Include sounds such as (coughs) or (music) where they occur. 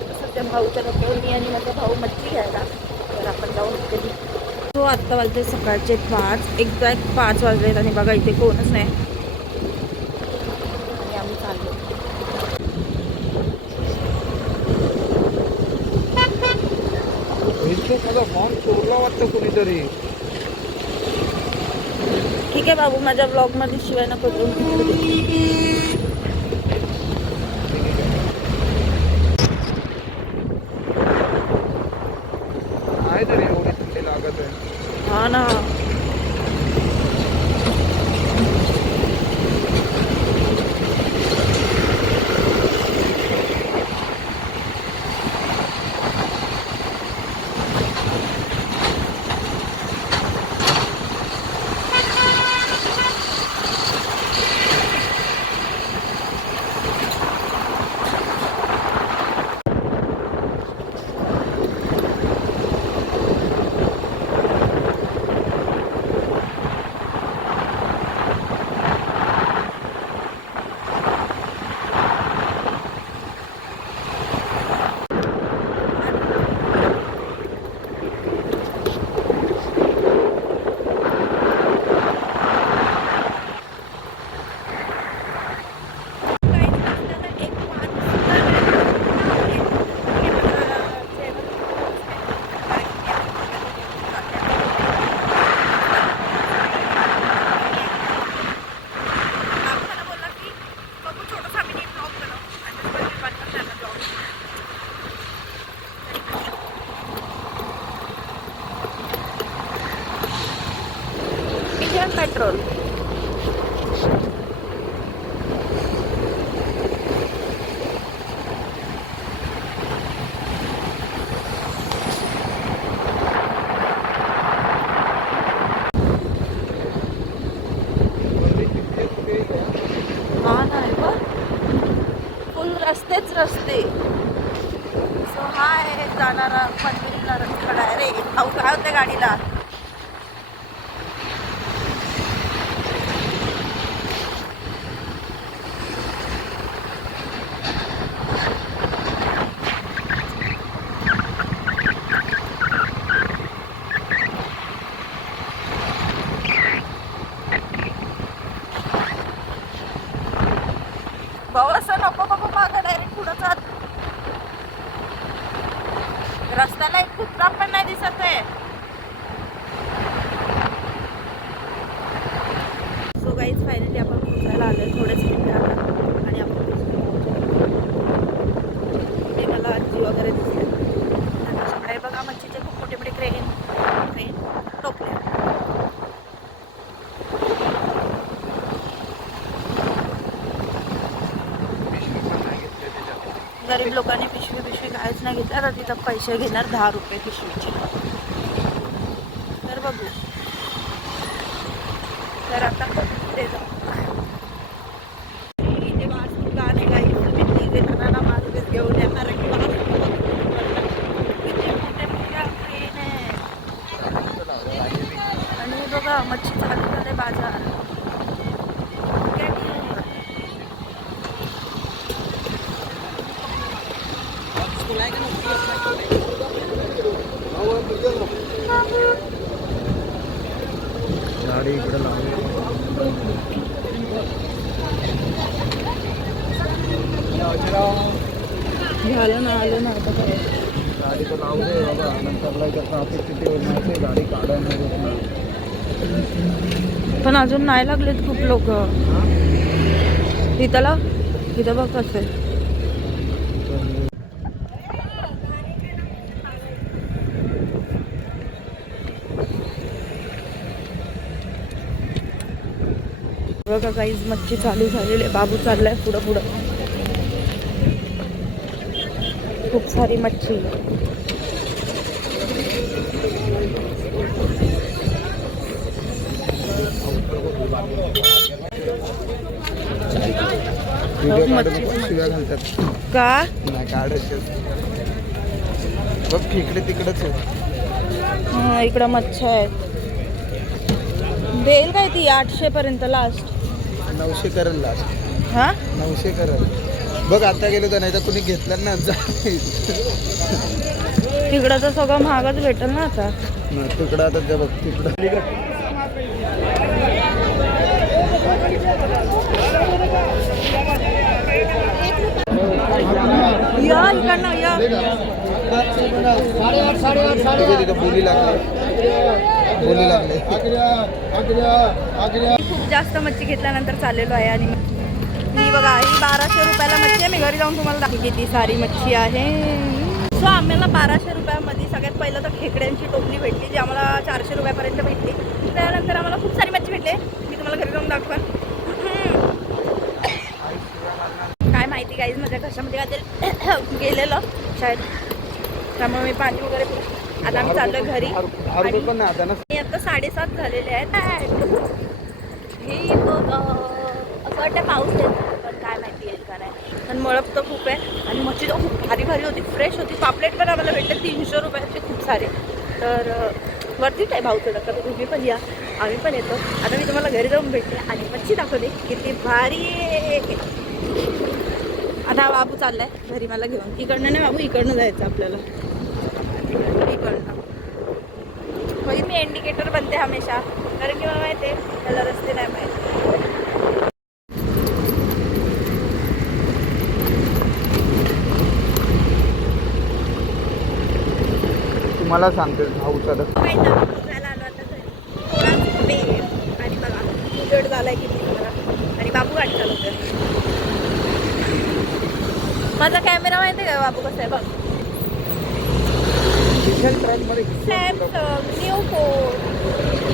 आता सध्या भाऊच्या डोक्यावर मी आणि माझा भाऊ मच्छी घ्यायला तर आपण जाऊन कधी हो आत्ता वाजले सकाळचे पाच एक्झॅक्ट पाच वाजलेत आणि बघा इथे कोणच नाही. आणि आम्ही चाललो. फॉर्म चोरला वाटतं कुणीतरी. ठीक आहे बाबू माझ्या ब्लॉगमध्ये शिवाय नको देऊ आहे तरी एवढी थंडी लागत आहे हा ना इंडियन पेट्रोल रस्तेच रस्ते. सो हा आहे जाणारा पनवेलला रस्ता डायरेक्ट भाऊ काय होते गाडीला भाऊ असं नको बाबा मागं डायरेक्ट पुढं चाल रस्त्याला एक कुत्रा पण नाही दिसत आहे सो गाईज फायनली आपण पोचायला आलोय थोडेच मिनिटात आणि आपण पोहोचलो. इथे मला आजी वगैरे दिसते सकाळी बघा मच्छीचे खूप मोठे मोठे क्रेन क्रेन टोपले पिशवी पण नाही घेतली त्याच्यात गरीब लोकांनी पिशवी पिशवी काहीच नाही घेतल्या तर तिथं पैसे घेणार दहा रुपये पिशवीचे तर बघू तर आता ते जाऊ. इथे वास गाणे घाण तुम्ही please घेऊन या. कारण की वास खूप येतो. किती मोठे मोठे train आहे. आणि हे बघा मच्छी चालू झाले बाजार किती आहे. गाडी इकडे झालं ना आलं ना आता काय? गाडी तर लावू दे बाबा. नंतर इथं ट्राफिक किती? गाडी काढायला नाही. पण अजून नाही लागलेत खूप लोक. इथला इथं बघ कसं बघा काहीच मच्छी चालू झालेली आहे. बाबू चाललाय पुढं पुढं. खूप सारी मच्छी. का? इकडे तिकडेच आहे. हा, इकडं मच्छी आहेत. देईल काय ती आठशे पर्यंत लास्ट नऊशे करेल लास्ट हा? नऊशे करेल बघ आता गेलो तर नाही तर कुणी घेतलं ना जा तिकडं तर सगळं महागच भेटेल ना आता. तिकडं आता ते बघ तिकडं. या इकडनं या. तिथे तिथं बोली लागले बोली लागले. खूप जास्त मच्छी घेतल्यानंतर चाललेलो आहे आणि मी बघा ही बाराशे रुपयाला मच्छी आहे. मी घरी जाऊन तुम्हाला दाखवते. किती सारी मच्छी आहे. सो आम्हाला बाराशे रुपयामध्ये सगळ्यात पहिलं तर खेकड्यांची टोपली भेटली जी आम्हाला चारशे रुपयापर्यंत भेटली. त्यानंतर आम्हाला खूप सारी मच्छी भेटली. मी तुम्हाला घरी जाऊन दाखवा काय माहिती काहीच माझ्या घशामध्ये काहीतरी (coughs) गेलेलं शाळेत. त्यामुळे मी पाणी वगैरे आता आम्ही चाललोय घरी. आता आणि आता साडेसात झालेले आहेत. हे बघ असं वाटतं पाऊस येतो पण काय माहिती येईल का नाही. पण मळप तर खूप आहे. आणि मच्छी तर खूप भारी भारी होती फ्रेश होती. पापलेट पण आम्हाला भेटले तीनशे रुपयाचे खूप सारे. तर वरतीच आहे भाऊ थोडं तर तुम्ही पण या. आम्ही पण येतो. आता मी तुम्हाला घरी जाऊन भेटते आणि मच्छी दाखवते किती भारी आता बाबू चाललाय. घरी मला घेऊन. इकडनं नाही बाबू इकडनं जायचं आपल्याला. इकडनं होईल मी इंडिकेटर बनते हमेशा. कारण की मला माहिती आहे त्याला रस्ते नाही माहिती. तुम्हाला सांगते भाऊचा आपण फिरायला आलो आता घरी. आणि बघा उजेड झालाय मला आणि बाबू गाडी चालवतोय. माझा कॅमेरा माहिती आहे का बाबू कसा आहे? बघ. Samsung, new phone.